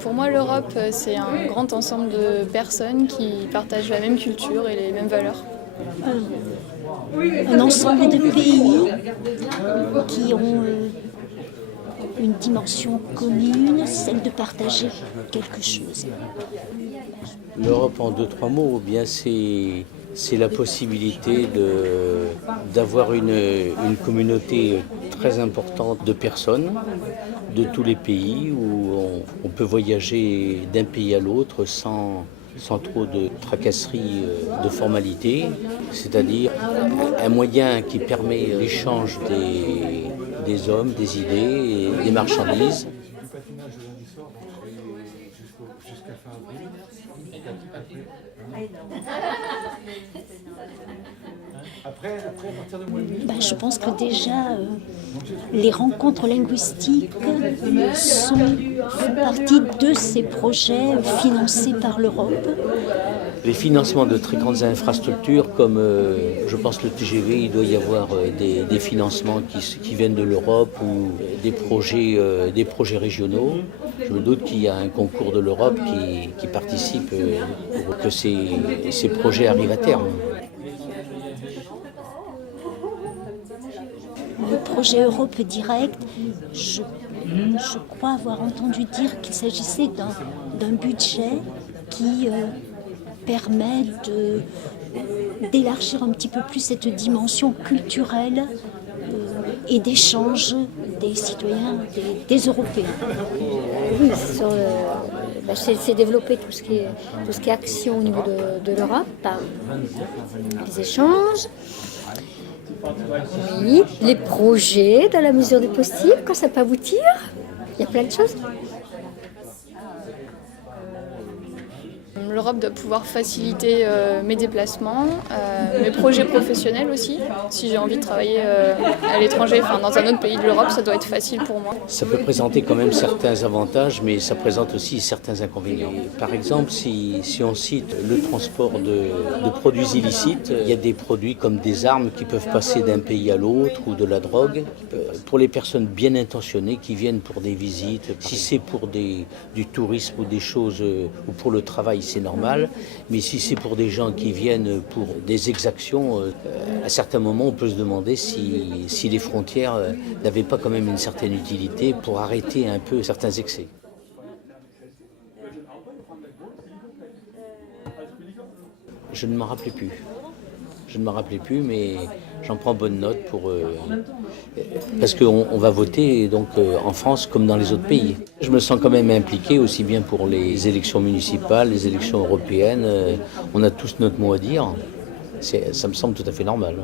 Pour moi, l'Europe, c'est un grand ensemble de personnes qui partagent la même culture et les mêmes valeurs. Un ensemble de pays qui ont une dimension commune, celle de partager quelque chose. L'Europe en deux, trois mots, eh bien c'est la possibilité d'avoir une communauté très importante de personnes de tous les pays où on peut voyager d'un pays à l'autre sans trop de tracasseries, de formalités, c'est-à-dire un moyen qui permet l'échange des hommes, des idées et des marchandises. Je pense que déjà les rencontres linguistiques font partie de ces projets financés par l'Europe. Les financements de très grandes infrastructures comme je pense le TGV, il doit y avoir des financements qui viennent de l'Europe ou des projets régionaux. Je me doute qu'il y a un concours de l'Europe qui participe pour que ces projets arrivent à terme. Le projet Europe Direct, je crois avoir entendu dire qu'il s'agissait d'un budget qui permet d'élargir un petit peu plus cette dimension culturelle et d'échange des citoyens, des Européens. Oui, c'est développer tout ce qui est action au niveau de l'Europe, par les échanges. Oui, les projets dans la mesure du possible, quand ça peut aboutir. Il y a plein de choses. L'Europe doit pouvoir faciliter mes déplacements, mes projets professionnels aussi. Si j'ai envie de travailler à l'étranger, dans un autre pays de l'Europe, ça doit être facile pour moi. Ça peut présenter quand même certains avantages, mais ça présente aussi certains inconvénients. Par exemple, si on cite le transport de produits illicites, il y a des produits comme des armes qui peuvent passer d'un pays à l'autre ou de la drogue. Pour les personnes bien intentionnées qui viennent pour des visites, si c'est pour du tourisme ou des choses ou pour le travail, c'est normal, mais si c'est pour des gens qui viennent pour des exactions, à certains moments on peut se demander si les frontières n'avaient pas quand même une certaine utilité pour arrêter un peu certains excès. Je ne m'en rappelais plus. Mais j'en prends bonne note parce qu'on va voter donc en France comme dans les autres pays. Je me sens quand même impliqué aussi bien pour les élections municipales, les élections européennes. On a tous notre mot à dire. Ça me semble tout à fait normal.